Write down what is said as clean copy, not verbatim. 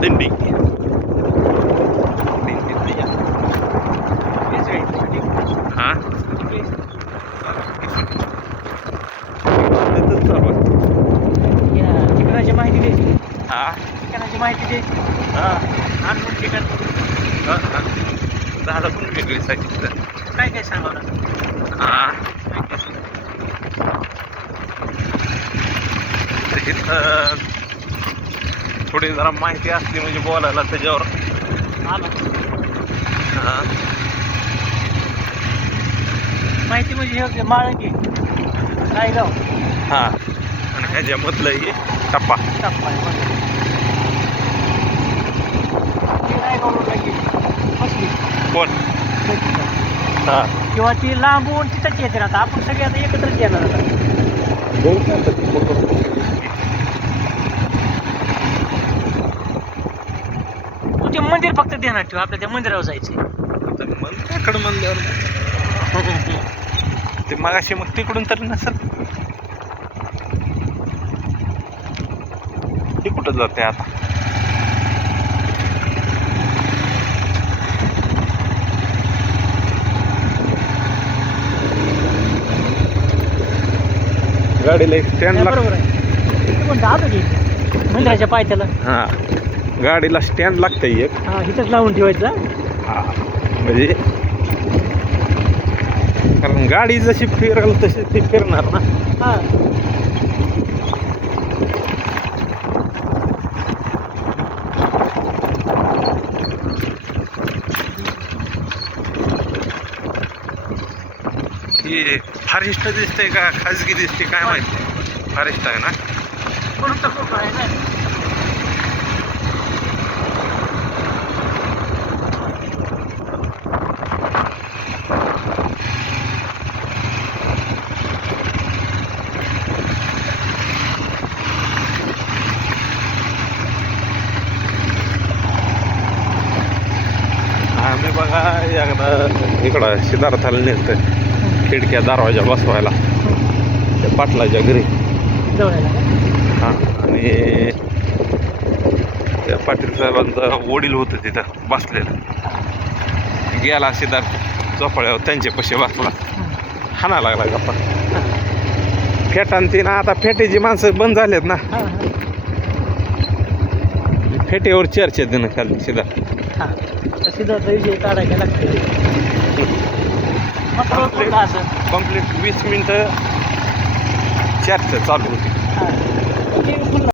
दिंडी हा ठिकाणाची माहिती द्यायची. हा ठिकाणाची माहिती द्यायची. हा अननोन ठिकाण झालं पण वेगळी सांगितलं काय काय सांगावं लागतं. हा काय काय सांगावं. इथं थोडी जरा माहिती असली म्हणजे बोलायला त्याच्यावर आला हा माहिती म्हणजे हे माळंगी रायगाव हा आणि ह्याच्यामधलं हे टप्पा टप्पा आहे बघा. ती रायगावला गेली बसली कोण हा किंवा ती लांबून तिथंच येते आता आपण सगळे आता एकत्रच येणार आता. तू ते मंदिर फक्त ध्यानात ठेव आपल्या त्या मंदिरावर जायचंय. मंदिराकडे म्हणल्यावर ते मगाशी मग तिकडून तर नसेल ती कुठं जाते आता गाडीला एक स्टँड नाही, बरोबर आहे ते पण जात होती मंदिराच्या पायथ्याला. हा गाडीला स्टँड लागतं एक हा इथंच लावून ठेवायचं. हा म्हणजे कारण गाडी जशी फिरेल तशी ती फिरणार ना. हा ही फॉरेस्ट दिसते का खाजगी दिसते काय माहिती. फॉरेस्ट आहे ना. म्हणून तर खूप आहे ना. आम्ही बघा एकदा इकडं सिद्धार्थाला नेतं खिडक्या दरवाजा बसवायला त्या पाटलाच्या घरी. जवळ हां आणि त्या पाटील साहेबांचा वडील होतं तिथं बसलेलं. गेला सिद्धार्थ चोपड्यावर त्यांचे पैसे बसला हाना लागला गप्पा फेटान ती ना. आता फेटेची माणसं बंद झालेत ना. फेटेवर चर्चा देणं खाली सिद्धार्थ सिद्धार्थ विषय काढायला लागते. कंप्लीट 20 मिनिटं चर्चा चालू होती.